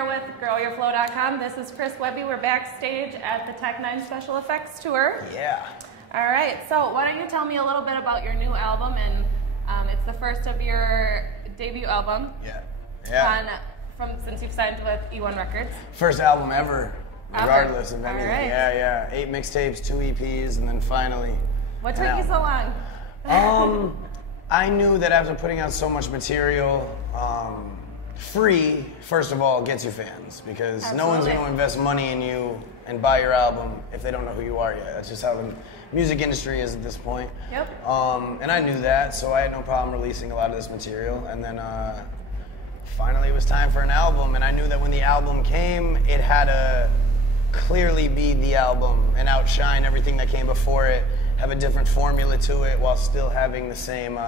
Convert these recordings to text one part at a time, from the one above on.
here with GrowYourFlow.com. This is Chris Webby. We're backstage at the Tech 9 Special Effects Tour. Yeah. All right, so why don't you tell me a little bit about your new album, and it's the first of your debut album. Yeah. Since you've signed with E1 Records. First album ever, regardless of anything. Right. Yeah. 8 mixtapes, 2 EPs, and then finally. What took you so long? I knew that after putting out so much material, free, first of all, gets you fans, because Absolutely. no one's going to invest money in you and buy your album if they don't know who you are yet. That's just how the music industry is at this point. Yep. And I knew that, so I had no problem releasing a lot of this material. And then finally it was time for an album, and I knew that when the album came, it had to clearly be the album and outshine everything that came before it, have a different formula to it while still having the same,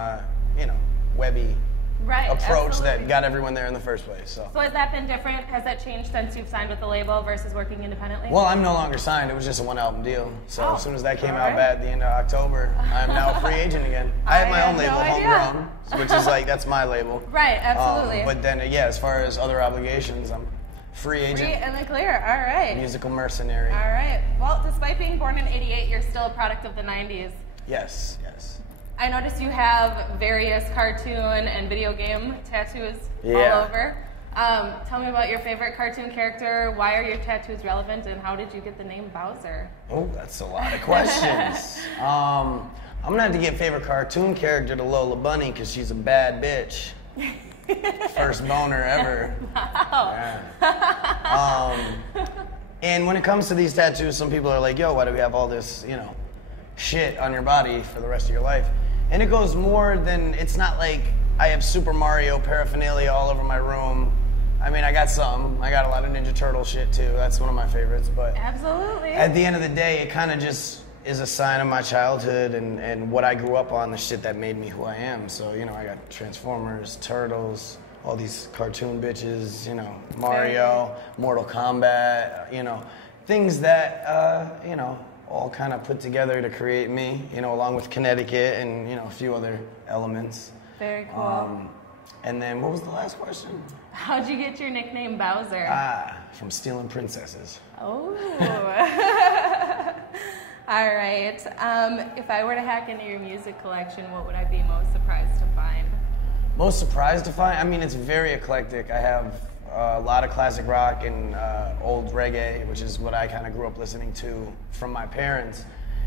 Webby approach that got everyone there in the first place. So has that been different? Has that changed since you've signed with the label versus working independently? Well, I'm no longer signed. It was just a 1-album deal. So as soon as that came out at the end of October, I'm now a free agent again. I have my own label, Homegrown, which is like, that's my label. Right, absolutely. But then, as far as other obligations, I'm free agent. Free and the clear, all right. Musical mercenary. All right. Well, despite being born in '88, you're still a product of the '90s. Yes. I noticed you have various cartoon and video game tattoos all over. Tell me about your favorite cartoon character. Why are your tattoos relevant, and how did you get the name Bowser? Oh, that's a lot of questions. I'm gonna have to get favorite cartoon character to Lola Bunny, because she's a bad bitch. First boner ever. Wow. Yeah. And when it comes to these tattoos, some people are like, yo, why do we have all this, shit on your body for the rest of your life? And it goes more than, it's not like I have Super Mario paraphernalia all over my room. I mean, I got a lot of Ninja Turtle shit too. That's one of my favorites. But absolutely. At the end of the day, it kind of just is a sign of my childhood and what I grew up on, the shit that made me who I am. So, I got Transformers, Turtles, all these cartoon bitches, Mario, Mortal Kombat, things that, all kind of put together to create me, along with Connecticut and, a few other elements. Very cool. And then, what was the last question? How'd you get your nickname Bowser? From stealing princesses. Oh. All right. If I were to hack into your music collection, what would I be most surprised to find? Most surprised to find? I mean, it's very eclectic. I have a lot of classic rock and old reggae, which is what I kind of grew up listening to from my parents.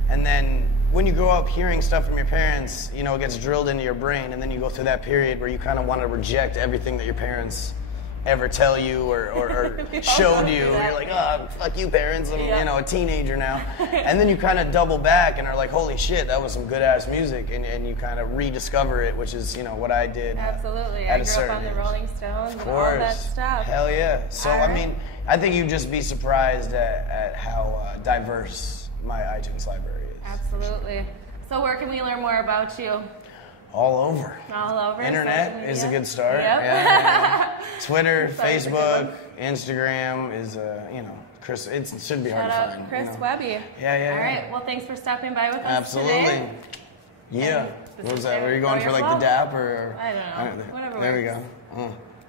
And then when you grow up hearing stuff from your parents, it gets drilled into your brain, and then you go through that period where you kind of want to reject everything that your parents ever tell you or showed you. You're like, oh, fuck you, parents. I'm a teenager now. And then you kind of double back and are like, holy shit, that was some good-ass music. And you kind of rediscover it, which is, what I did. Absolutely. I grew up on the Rolling Stones and all that stuff. Hell yeah. So, I mean, I think you'd just be surprised at how diverse my iTunes library is. Absolutely. So where can we learn more about you? All over. All over. Internet is a good start. Yep. Yeah. Twitter, Facebook, Instagram is, Chris. It should be hard to find. Shout out Chris Webby. Yeah. All right. Well, thanks for stopping by with us Absolutely. today. Yeah. What was that? Were you going for like the dap or? I don't know. Whatever. There we go.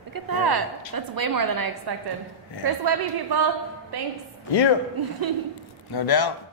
Look at that. Yeah. That's way more than I expected. Yeah. Chris Webby, people. Thanks. Yeah. No doubt.